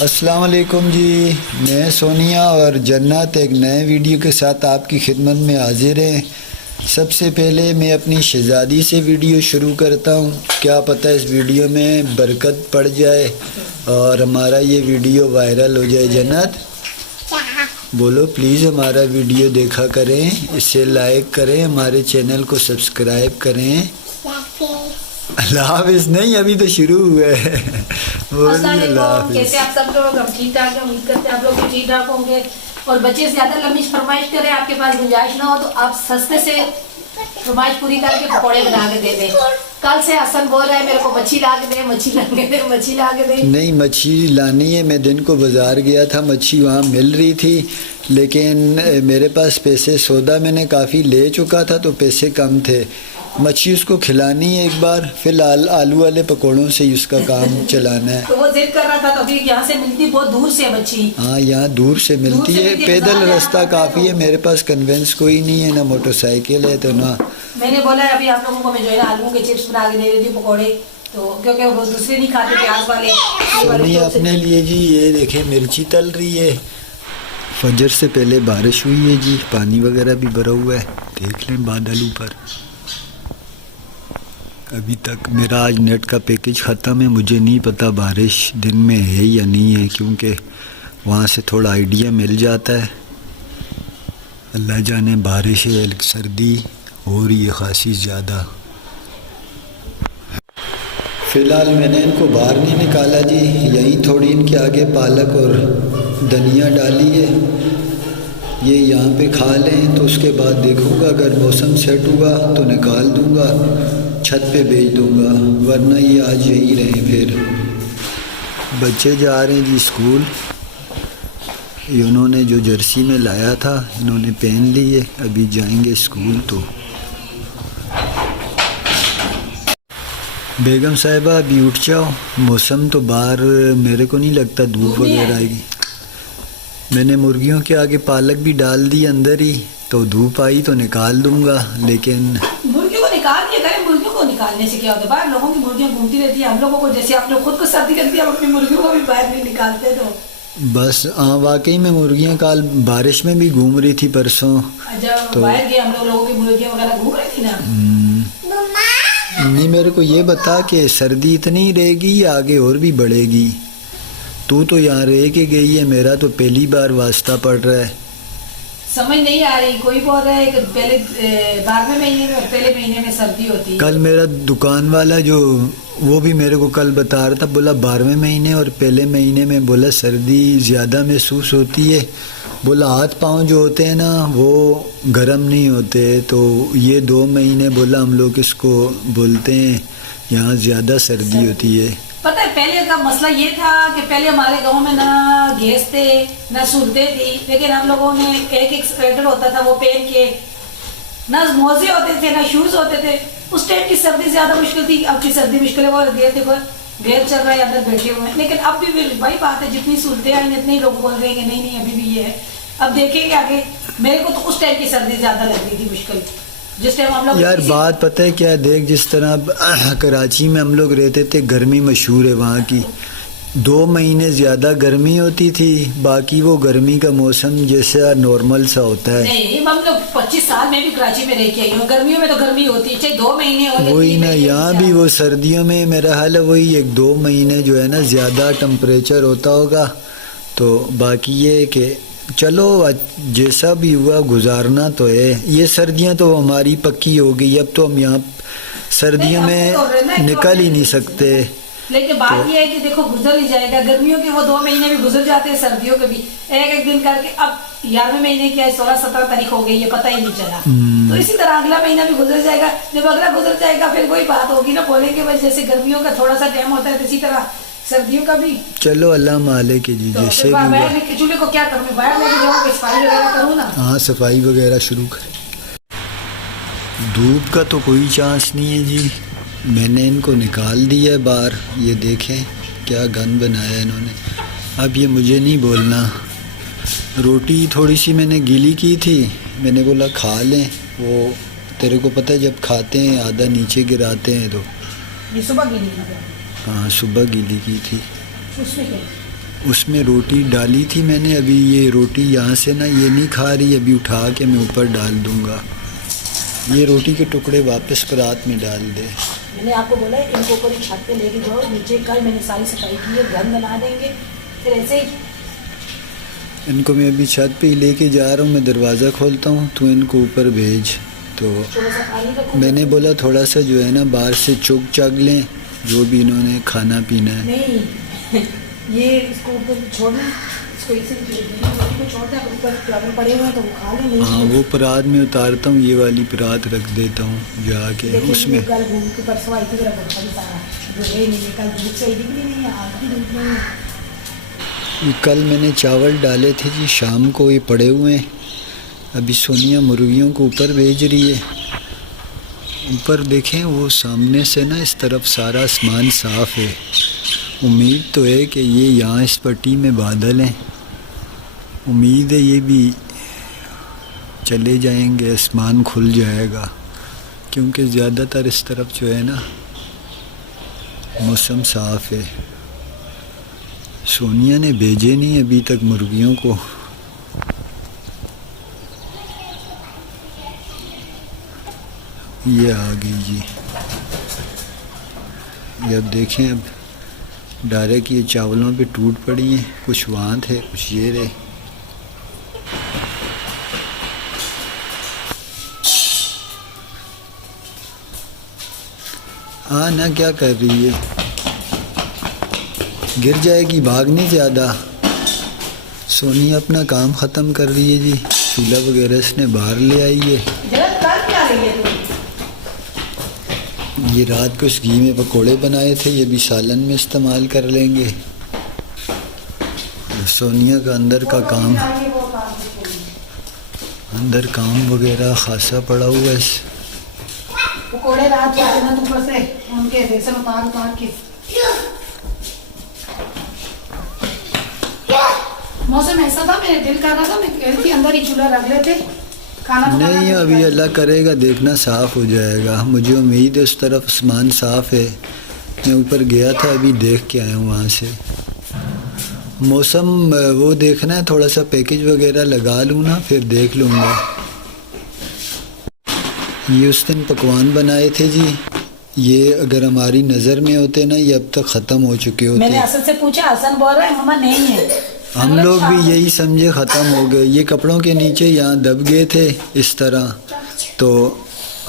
अस्सलाम वालेकुम जी। मैं सोनिया और जन्नत एक नए वीडियो के साथ आपकी खिदमत में हाजिर हैं। सबसे पहले मैं अपनी शहज़ादी से वीडियो शुरू करता हूँ। क्या पता इस वीडियो में बरकत पड़ जाए और हमारा ये वीडियो वायरल हो जाए। जन्नत बोलो प्लीज़ हमारा वीडियो देखा करें, इसे लाइक करें, हमारे चैनल को सब्सक्राइब करें। अल्लाह हाफ़िज़ नहीं, अभी तो शुरू हुआ है। कैसे आप सब लोग? हम ठीक ठाक हैं, उम्मीद करते हैं आप लोग भी ठीक ठाक होंगे। और बच्चे ज्यादा लंबी फरमाइश करें, आपके पास गुंजाइश ना हो तो आप सस्ते से फरमाइश पूरी करके पकौड़े बना के दे दें। कल से हसन बोल रहा है मेरे को मच्छी ला के दे, मच्छी ला के दे, मच्छी ला के दे। नहीं, मच्छी लानी है। मैं दिन को बाज़ार गया था, मच्छी वहाँ मिल रही थी, लेकिन मेरे पास पैसे, सौदा मैंने काफ़ी ले चुका था तो पैसे कम थे। मच्छी उसको खिलानी है एक बार, फिलहाल आलू वाले पकौड़ों से ही उसका काम चलाना है। तो वो जिद कर रहा था, तो अभी यहाँ से मिलती बहुत दूर से मच्छी। हाँ, यहाँ दूर से मिलती है, पैदल रास्ता काफ़ी है। मेरे पास कन्वेंस कोई नहीं है, ना मोटरसाइकिल है, तो ना। मैंने बोला अभी आप लोगों को मैं जो है आलू के चिप्स बना के दे रही थी, पकौड़े, तो क्योंकि वो दूसरे नहीं खाते प्याज वाले। सोनी अपने लिए जी ये देखे मिर्ची तल रही है। फजर से पहले बारिश हुई है जी, पानी वगैरह भी भरा हुआ है, देख लें बादल ऊपर। अभी तक मेरा आज नेट का पैकेज ख़त्म है। मुझे नहीं पता बारिश दिन में है या नहीं है, क्योंकि वहाँ से थोड़ा आइडिया मिल जाता है। अल्लाह जाने बारिश है, सर्दी हो रही है खासी ज़्यादा। फ़िलहाल मैंने इनको बाहर नहीं निकाला जी, यहीं थोड़ी इनके आगे पालक और धनिया डाली है, ये यहाँ पे खा लें तो उसके बाद देखूँगा, अगर मौसम सेट हुआ तो निकाल दूँगा, छत पे भेज दूँगा, वरना ये आज यहीं रहें। फिर बच्चे जा रहे हैं जी स्कूल। इन्होंने जो जर्सी में लाया था इन्होंने पहन ली है, अभी जाएंगे स्कूल। तो बेगम साहिबा अभी उठ जाओ, मौसम तो बाहर मेरे को नहीं लगता धूप वगैरह आएगी। मैंने मुर्गियों के आगे पालक भी डाल दी अंदर ही, तो धूप आई तो निकाल दूंगा। लेकिन मुर्गियों को निकाल दिया करें, मुर्गियों को निकालने से क्या होता है? बाहर लोगों की मुर्गियां घूमती रहती है, हम लोगों को जैसे आप लोग खुद को सर्दी करती है, हम अपनी मुर्गियों को भी बाहर नहीं निकालते। तो बस हाँ, वाकई में मुर्गियाँ कल बारिश में भी घूम रही थी परसों। जब तो बाहर गए हम लोगों की मुर्गियां वगैरह घूम रही थी ना। नहीं, मेरे को ये बता कि सर्दी इतनी रहेगी या आगे और भी बढ़ेगी? तू तो यहाँ रह के गई है, मेरा तो पहली बार वास्ता पड़ रहा है। समझ नहीं आ रही, कोई बोल रहा है कि पहले 12वें महीने में और पहले महीने में सर्दी होती है। कल मेरा दुकान वाला जो वो भी मेरे को कल बता रहा था, बोला 12वें महीने और पहले महीने में बोला सर्दी ज़्यादा महसूस होती है। बोला हाथ पाँव जो होते हैं ना वो गर्म नहीं होते, तो ये 2 महीने बोला हम लोग इसको बोलते हैं यहाँ ज़्यादा सर्दी होती है। पता है पहले का मसला ये था कि पहले हमारे गांव में ना गैस थे ना सूरतें थी, लेकिन हम लोगों ने एक स्वेटर होता था वो पहन के, ना मोजे होते थे ना शूज होते थे। उस टाइम की सर्दी ज्यादा मुश्किल थी, अब की सर्दी मुश्किल है। वो गैस देखो, गैस चल रहा है, अंदर बैठे हुए हैं, लेकिन अब भी वही बात है, जितनी सूरतें आई इतने लोग बोल रहे हैं कि नहीं नहीं अभी भी ये है। अब देखेंगे आगे। मेरे को तो उस टाइम की सर्दी ज्यादा लग रही थी मुश्किल, जिस टाइम हम लोग। यार बात पता है क्या, देख जिस तरह कराची में हम लोग रहते थे, गर्मी मशहूर है वहाँ की। 2 महीने ज़्यादा गर्मी होती थी, बाकी वो गर्मी का मौसम जैसा नॉर्मल सा होता है। नहीं, हम लोग 25 साल में भी कराची में रह के आई हूँ, गर्मियों में तो गर्मी होती है, चाहे 2 महीने हो। वही ना, यहाँ भी वो सर्दियों में मेरा हाल है वही, 1-2 महीने जो है ना ज़्यादा टेम्परेचर होता होगा। तो बाकी ये कि चलो जैसा भी हुआ गुजारना तो है। ये सर्दियाँ तो हमारी पक्की हो गई, अब तो हम यहाँ सर्दियों में निकल ही नहीं सकते। लेकिन बात ये है कि देखो गुजर ही जाएगा, गर्मियों के वो 2 महीने भी गुजर जाते हैं, सर्दियों के भी एक एक दिन करके। अब 11वें महीने की 16-17 तारीख हो गई है, पता ही नहीं चला। तो इसी तरह अगला महीना भी गुजर जाएगा। जब अगला गुजर जाएगा फिर वही बात होगी ना, बोलेंगे भाई जैसे गर्मियों का थोड़ा सा टाइम होता है, इसी तरह सर्दियों का भी। चलो अल्लाह माले की जी, तो जैसे भी चूल्हे को क्या करूँ, बाहर लेके जाऊँ, सफाई वगैरह करूँ ना। हाँ, सफाई वगैरह शुरू करें। धूप का तो कोई चांस नहीं है जी। मैंने इनको निकाल दिया है बाहर, ये देखें क्या गंद बनाया इन्होंने। अब ये मुझे नहीं बोलना। रोटी थोड़ी सी मैंने गीली की थी, मैंने बोला खा लें। वो तेरे को पता है जब खाते हैं आधा नीचे गिराते हैं। तो ये सुबह गीली की थी। हाँ, सुबह गीली की थी। उसमें क्या? उसमें रोटी डाली थी मैंने। अभी ये रोटी यहाँ से ना ये नहीं खा रही, अभी उठा के मैं ऊपर डाल दूँगा। ये रोटी के टुकड़े वापस परात में डाल दे। मैंने आपको बोला है इनको ऊपर ही छत पे लेके जाओ, नीचे कल मैंने सारी सफाई की है, गंद बना देंगे फिर ऐसे ही। इनको मैं अभी छत पे ही लेके जा रहा हूँ, मैं दरवाज़ा खोलता हूँ, तू इनको ऊपर भेज। तो थोड़ा सा पानी रखो। मैंने बोला थोड़ा सा जो है ना बाहर से चुग चाग लें जो भी इन्होंने खाना पीना है। नहीं ये इसको ऊपर छोड़ना, इसको इसे रोटी को छोड़ दे, अगर ऊपर फ्लावर पड़े हुए हैं तो वो खा ले। नहीं हाँ वो परात में उतारता हूँ, ये वाली परात रख देता हूँ जाके देखिए उसमें। कल घूम के परसों आई थी मेरा बच्चा भी सारा जो है नहीं है, कल धूप से दिख भी नहीं है, आज भी धूप नहीं है। कल मैंने चावल डाले थे जी शाम को, ये पड़े हुए हैं। अभी सोनिया मुर्गियों को ऊपर भेज रही है। ऊपर देखें वो सामने से ना इस तरफ सारा आसमान साफ़ है। उम्मीद तो है कि ये यहाँ इस पट्टी में बादल हैं, उम्मीद है ये भी चले जाएंगे, आसमान खुल जाएगा, क्योंकि ज़्यादातर इस तरफ जो है ना मौसम साफ़ है। सोनिया ने भेजे नहीं अभी तक मुर्गियों को। ये आ गई जी। ये अब देखें, अब डायरेक्ट ये चावलों पे टूट पड़ी हैं, कुछ वहाँ थे कुछ ये रहे। हाँ ना क्या कर रही है, गिर जाएगी, भाग नहीं ज़्यादा। सोनी अपना काम ख़त्म कर रही है जी, चूल्हा वगैरह इसने बाहर ले आई है। ये रात को इस घी में पकोड़े बनाए थे, ये भी सालन में इस्तेमाल कर लेंगे। सोनिया का अंदर का काम, अंदर काम वगैरह खासा पड़ा हुआ है। पकोड़े रात को आते ना ऊपर से उनके बेसन उतार उतार के। मौसम ऐसा था, मेरे दिल कर रहा था मैं कह रही थी अंदर ही चूल्हा रख लेते, खाना नहीं अभी अल्लाह करेगा देखना साफ़ हो जाएगा। मुझे उम्मीद है उस तरफ आसमान साफ़ है। मैं ऊपर गया था अभी देख के आया हूँ वहाँ से। मौसम वो देखना है, थोड़ा सा पैकेज वगैरह लगा लूँ ना फिर देख लूँगा। ये उस दिन पकवान बनाए थे जी, ये अगर हमारी नज़र में होते ना ये अब तक ख़त्म हो चुके होते। मैंने हसन से पूछा, हसन बोल रहा है मम्मा नहीं है। हम लोग भी यही समझे ख़त्म हो गए। ये कपड़ों के नीचे यहाँ दब गए थे इस तरह, तो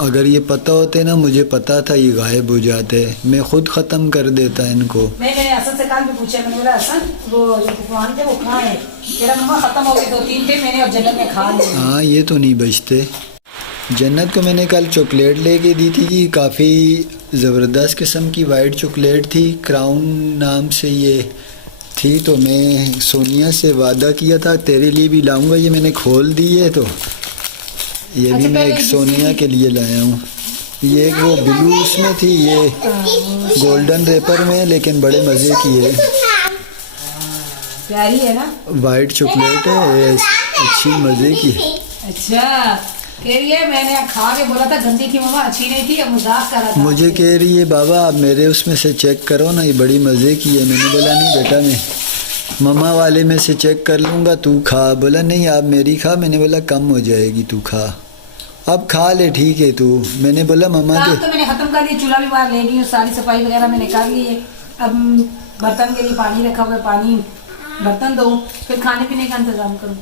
अगर ये पता होते ना, मुझे पता था ये गायब हो जाते, मैं ख़ुद ख़त्म कर देता इनको। मैंने हसन से कल भी पूछा, मैंने बोला हसन वो जो पकवान थे वो कहाँ है? मेरा मम्मा ख़त्म हो गए, 2-3 थे मैंने और जन्नत में खा लिए। हाँ ये तो नहीं बचते। जन्नत को मैंने कल चॉकलेट लेके दी थी जी, काफ़ी ज़बरदस्त किस्म की वाइट चॉकलेट थी, क्राउन नाम से ये थी। तो मैं सोनिया से वादा किया था तेरे लिए भी लाऊंगा, ये मैंने खोल दी है। तो ये भी मैं एक सोनिया के लिए लाया हूँ। ये एक वो ब्लू उसमें थी, ये गोल्डन रेपर में, लेकिन बड़े मज़े की है, प्यारी है ना, वाइट चॉकलेट है, अच्छी मज़े की। अच्छा कह रही है मैंने खा के बोला था गंदी थी मम्मा, अच्छी नहीं थी, अब मजाक कर रहा था। मुझे कह रही है बाबा आप मेरे उसमें से चेक करो ना, ये बड़ी मज़े की है। मैंने बोला नहीं बेटा मैं मम्मा वाले में से चेक कर लूँगा, तू खा। बोला नहीं आप मेरी खा। मैंने बोला कम हो जाएगी, तू खा, अब खा ले ठीक है तू। मैंने बोला मम्मा के तो मैंने खत्म कर दिया, चूल्हा भी बाहर ले गई, सारी सफाई वगैरह मैंने कर ली है। अब बर्तन के लिए पानी रखा हुआ है, पानी बर्तन दो, फिर खाने पीने का इंतज़ाम करूँ।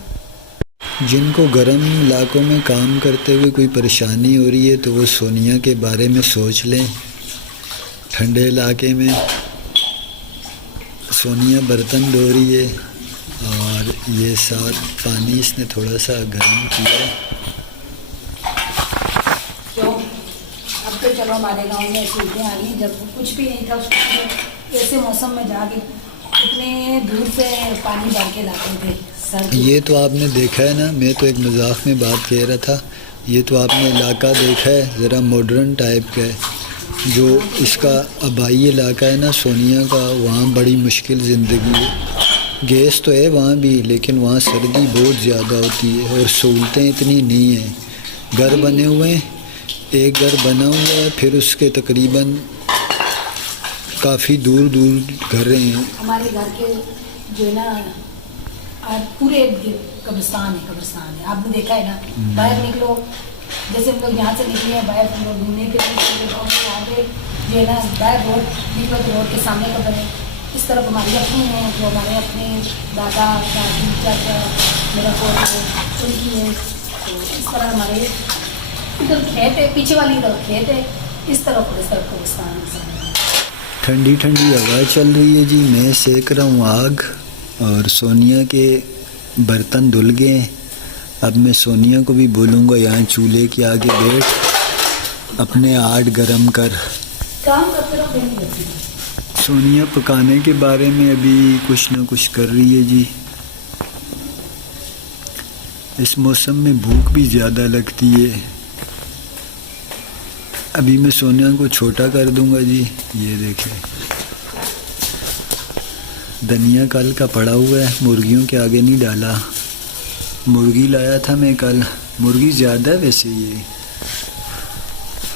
जिनको गर्म इलाकों में काम करते हुए कोई परेशानी हो रही है तो वो सोनिया के बारे में सोच लें। ठंडे इलाके में सोनिया बर्तन धो रही है और ये साथ पानी इसने थोड़ा सा गर्म किया। क्यों अब तो चलो हमारे गांव में सूरतें आ रही, जब कुछ भी नहीं था उसको ऐसे मौसम में जाके इतने दूर से पानी भर के लाते थे। ये तो आपने देखा है ना, मैं तो एक मजाक में बात कह रहा था। ये तो आपने इलाका देखा है, ज़रा मॉडर्न टाइप का है। जो इसका आबाई इलाका है ना सोनिया का, वहाँ बड़ी मुश्किल ज़िंदगी है। गैस तो है वहाँ भी, लेकिन वहाँ सर्दी बहुत ज़्यादा होती है और सहूलतें इतनी नहीं हैं। घर बने हुए हैं, एक घर बना हुआ है, फिर उसके तकरीबन काफ़ी दूर दूर घर हैं। हमारे घर के जो है ना आज पूरे ये कब्रिस्तान है आपने देखा है ना। बाहर निकलो, जैसे हम लोग यहाँ से निकले हैं बाहर हम लोग घूमने के लिए, आगे जो है ना बाहर रोड निकलो तो रोड के सामने कब्र है। इस तरफ हमारी अपनी है, जो हमारे अपने दादा दादी चाचा मेरा फोटो उनकी है। तो इस तरह हमारे इधर खेत है, पीछे वाली तरफ खेत है, इस तरफ कब्रिस्तान है। ठंडी ठंडी हवा चल रही है जी। मैं सेक रहा हूँ आग और सोनिया के बर्तन धुल गए। अब मैं सोनिया को भी बोलूँगा यहाँ चूल्हे के आगे बैठ अपने आट गरम कर। काम करते रहो, नहीं करती। सोनिया पकाने के बारे में अभी कुछ ना कुछ कर रही है जी। इस मौसम में भूख भी ज़्यादा लगती है। अभी मैं सोनिया को छोटा कर दूंगा जी। ये देखें, धनिया कल का पड़ा हुआ है, मुर्गियों के आगे नहीं डाला। मुर्गी लाया था मैं कल, मुर्गी ज़्यादा वैसे ये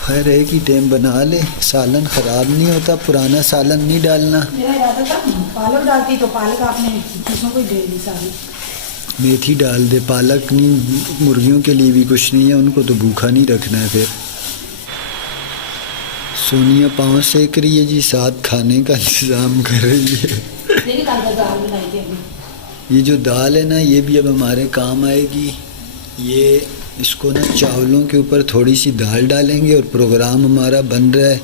खैर एक ही टाइम बना ले, सालन ख़राब नहीं होता। पुराना सालन नहीं डालना। मेरा इरादा था पालक डालती, तो पालक आपने उसमें कोई दे दी सारी। मेथी डाल दे, पालक नहीं। मुर्गियों के लिए भी कुछ नहीं है, उनको तो भूखा नहीं रखना है। फिर सोनिया पाँव सेक रही है जी, साथ खाने का इंतज़ाम कर रही है। दाल बनाई थी अभी। ये जो दाल है ना, ये भी अब हमारे काम आएगी। ये इसको ना चावलों के ऊपर थोड़ी सी दाल डालेंगे और प्रोग्राम हमारा बन रहा है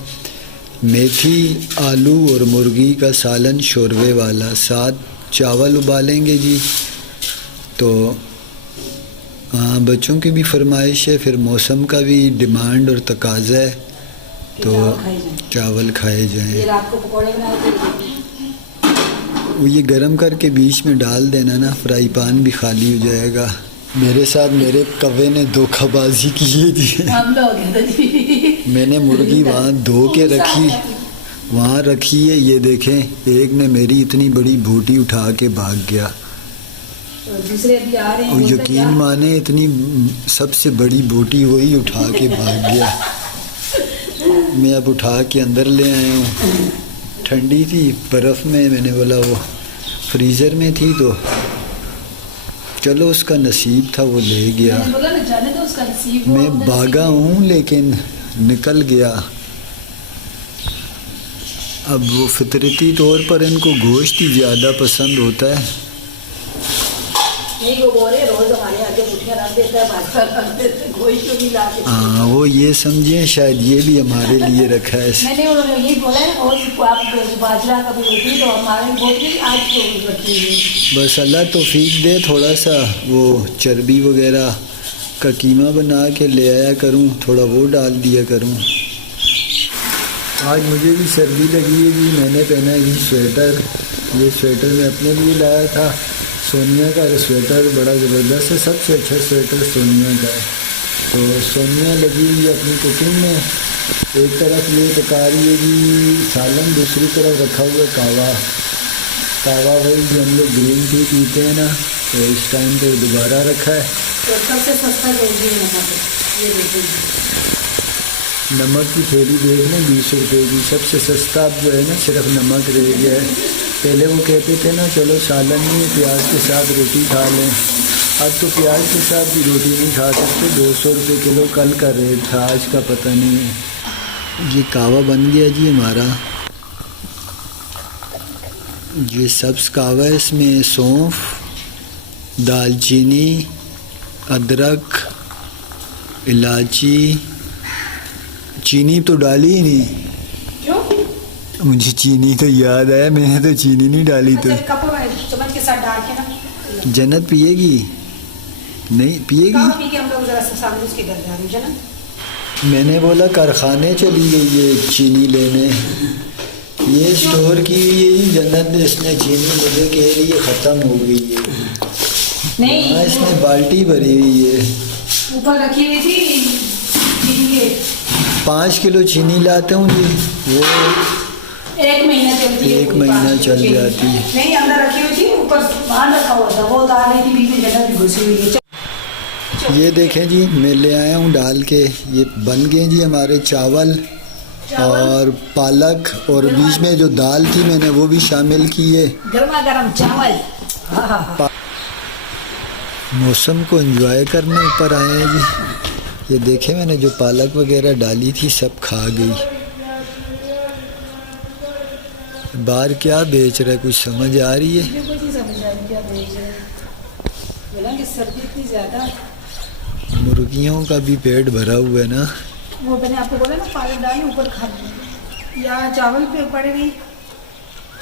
मेथी आलू और मुर्गी का सालन शोरवे वाला। साथ चावल उबालेंगे जी। तो हाँ, बच्चों की भी फरमाइश है, फिर मौसम का भी डिमांड और तकाजा है, तो चावल खाए जाएं। ये रात को पकौड़े बनाए थे। वो ये गरम करके बीच में डाल देना ना, फ्राई पान भी खाली हो जाएगा। मेरे साथ मेरे कव्वे ने धोखाबाजी की है जी। हम लोग गए थे जी। मैंने मुर्गी वहाँ धो के रखी, वहाँ रखी है। ये देखें, एक ने मेरी इतनी बड़ी बूटी उठा के भाग गया। तो दूसरे अभी आ रहे हैं। और यकीन माने इतनी सबसे बड़ी बूटी वही उठा के भाग गया। मैं अब उठा के अंदर ले आया हूँ। ठंडी थी, बर्फ़ में, मैंने बोला वो फ्रीज़र में थी, तो चलो उसका नसीब था, वो ले गया। मैंने बोला ना, जाने दो उसका नसीब। मैं भागा हूँ लेकिन निकल गया। अब वो फितरती तौर पर इनको गोश्त ही ज़्यादा पसंद होता है। नहीं, वो बोले रोज हमारे आगे मुठिया रख देता है, भाजपा रख देता है, गोश्त तो नहीं लाते। हाँ, वो ये समझे शायद ये भी हमारे लिए रखा है। मैंने उन्होंने यही बोला है, और आप बाजरा कभी रोटी तो हमारे बोल आज तो रखी है। बस अल्लाह तौफीक दे, थोड़ा सा वो चर्बी वगैरह का कीमा बना के ले आया करूँ, थोड़ा वो डाल दिया करूँ। आज मुझे भी सर्दी लगी है जी। मैंने पहना है स्वेटर। ये स्वेटर मैं अपने लिए लाया था। सोनिया का स्वेटर बड़ा ज़बरदस्त है, सबसे अच्छा स्वेटर सोनिया का है। तो सोनिया लगी हुई अपनी कुकिंग में। एक तरफ ये पका रही है जी सालन, दूसरी तरफ रखा हुआ कावा वही जो हम लोग ग्रीन टी पीते हैं ना, तो इस टाइम पे दोबारा रखा है। तो सबसे सस्ता ये देखिए, नमक की थैली देख लें, 20 रुपये की। सबसे सस्ता अब जो है ना सिर्फ नमक रह गया है। पहले वो कहते थे ना चलो सालन में प्याज के साथ रोटी खा लें, अब तो प्याज के साथ भी रोटी नहीं खा सकते। 200 रुपये किलो कल का रेट था, आज का पता नहीं है। ये कावा बन गया जी हमारा। ये सब्ज़ कावा है, इसमें सौंफ, दालचीनी, अदरक, इलायची, चीनी तो डाली ही नहीं। क्यों? मुझे चीनी तो याद आया, मैंने तो चीनी नहीं डाली। तो कप में चम्मच के साथ डाल के ना। जन्नत पिएगी? नहीं पिएगी। कहाँ पी के हम लोग जरा सा सामने उसके घर जा रहे हैं जन्नत। मैंने बोला कारखाने चली गई ये चीनी लेने। ये स्टोर की हुई जन्नत ने, इसने चीनी मुझे कह रही है ख़त्म हो गई है। नहीं, हाँ, इसमें बाल्टी भरी हुई है, ऊपर रखी हुई थी चीनी के। 5 किलो चीनी लाते हूँ जी, वो 1 महीना चलती है। 1 महीना चल जाती है। नहीं, अंदर रखी हुई थी, ऊपर बाहर रखा हुआ था, वो उतार रही थी, बीच में जगह भी घुसी हुई है। ये देखें जी, मैं ले आया हूँ डाल के। ये बन गए जी हमारे चावल और पालक और बीच में जो दाल थी मैंने वो भी शामिल की है। गर्मा गर्म चावल। हाँ हाँ हाँ। मौसम को एंजॉय करने ऊपर आए हैं जी। ये देखे मैंने जो पालक वगैरह डाली थी सब खा गई। बाहर क्या बेच रहा है कुछ समझ आ रही है? मुझे कुछ नहीं समझ आ रही क्या बेच रहे हैं। बोला कि सर्दी इतनी ज़्यादा। मुर्गियों का भी पेट भरा हुआ है ना। वो मैंने आपको बोला ना पालक डाली ऊपर खा या चावल पे पड़ेगी,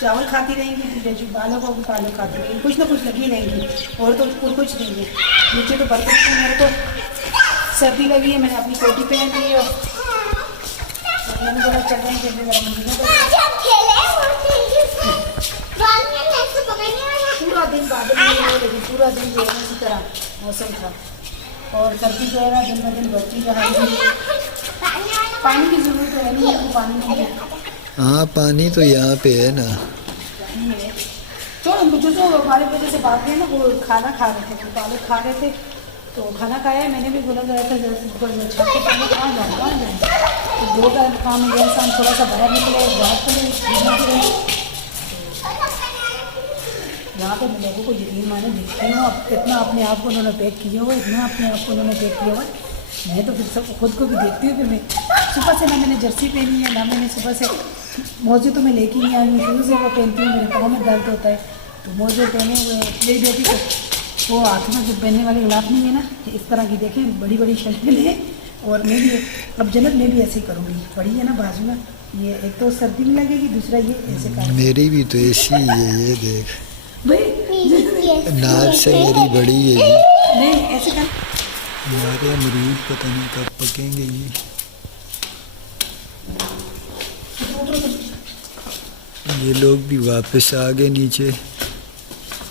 चावल खाती रहेंगी, फिर जो बालक होगी पालक खाती रहेंगी, कुछ ना कुछ लगी रहेंगी और तो कुछ नहीं है। नीचे तो बर्तन में मेरे को सर्दी लगी है, मैंने अपनी कोटी पहन ली है और मैंने बोला चल रहे हैं खेलने जरा महीने पूरा दिन बादल नहीं है, लेकिन पूरा दिन जो है इसी तरह मौसम था और सर्दी जो है ना दिन ब दिन बढ़ती जा रही है। पानी की जरूरत है नहीं है, तो पानी नहीं है। हाँ पानी तो यहाँ पे है ना। छोड़ जो हमारे वजह से बात है ना, वो खाना खा रहे थे, वो पालक खा रहे थे तो खाना खाया है। मैंने भी बोला गया था छत पे पानी कहाँ जाए तो दो का काम है इंसान थोड़ा सा बाहर निकले बाहर चले। यहाँ पे मैं लोगों को यकीन माने देखती हूँ इतना अपने आप को उन्होंने पैक किया हुआ, इतना अपने आप को उन्होंने पैक किया हुआ। मैं तो फिर सब खुद को भी देखती हूँ। फिर मैं सुबह से ना मैंने जर्सी पहनी है ना मैंने सुबह से मोजे तो मैं लेके नहीं आई हूँ, शुरू से वो पहनती हूँ। मेरे पाँव में दर्द होता है तो मोजे पहने हुए मेरी बेटी को वो हाथ में जो पहनने वाले गिलाफ नहीं है ना, इस तरह की देखें बड़ी बड़ी शर्टें ले। और मैं भी अब जन्नत में भी ऐसे ही करूँगी, बड़ी है ना बाजू में, ये एक तो सर्दी में लगेगी, दूसरा ये ऐसे कर। मेरी भी तो ऐसी ही है, ये देख भाई नाक से मेरी बड़ी है। नहीं ऐसे कर। हमारे अमरूद पता नहीं कब पकेंगे ये। ये लोग भी वापस आ गए नीचे।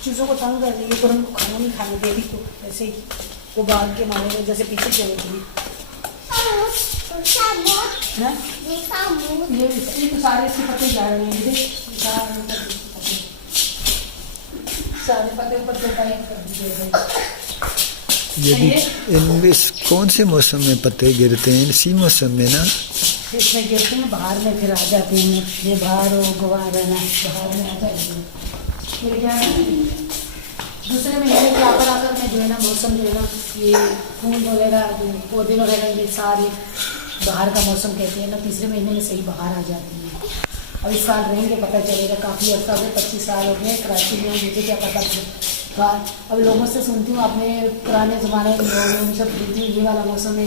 चीज़ों को तंग कर रही है पर उनको खाना नहीं खाने दे रही तो ऐसे ही वो भाग के मारे गए जैसे पीछे चले गई ना। ये तो सारे इसके पत्ते जा रहे हैं, सारे पत्ते ऊपर से टाइप कर दिए गए। ये भी इनमें कौन से मौसम में पत्ते गिरते हैं? इसी मौसम में ना इसमें गिरते हैं, बाहर में फिर आ जाते हैं। ये बाहर हो गवार है ना, बाहर में आ जाते हैं। फिर क्या है दूसरे महीने के आकर मैं जो है ना मौसम जो है ना ये फूल वगैरह जो पौधे वगैरह ये सारे बाहर का मौसम कहते हैं ना, तीसरे महीने में सही बाहर आ जाती है। अब इस साल रहेंगे पता चलेगा, काफ़ी अर्सा हो गया 25 साल हो गए कराची में, मुझे क्या पता अब लोगों से सुनती हूँ अपने पुराने ज़माने में लोगों से सुनती हूँ ये वाला मौसम है,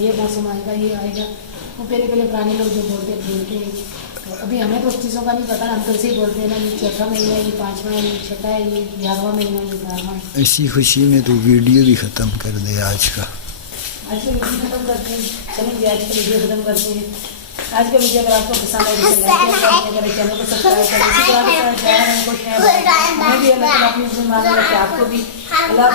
ये मौसम आएगा, ये आएगा। वो पहले पुराने लोग जो बोलते हैं तो अभी हमें तो उस चीज़ों का नहीं पता, हम तो ऐसे ही बोलते हैं ना ये चौथा महीना है, ये 5वां है, ये 6वां है, ये 11वां महीना है, ये 12वां है। इसी खुशी में तो वीडियो भी ख़त्म कर दे आज का। आज का वीडियो खत्म करते हैं, चलेंगे आज का वीडियो खत्म करते हैं। आज का वीडियो अगर आपको पसंद आए तो लाइक करें, चैनल को सब्सक्राइब करें, इसी तरह से चैनल को शेयर करें। मैं भी अल्लाह ताला अपनी मांगूंगा कि आपको भी अल्लाह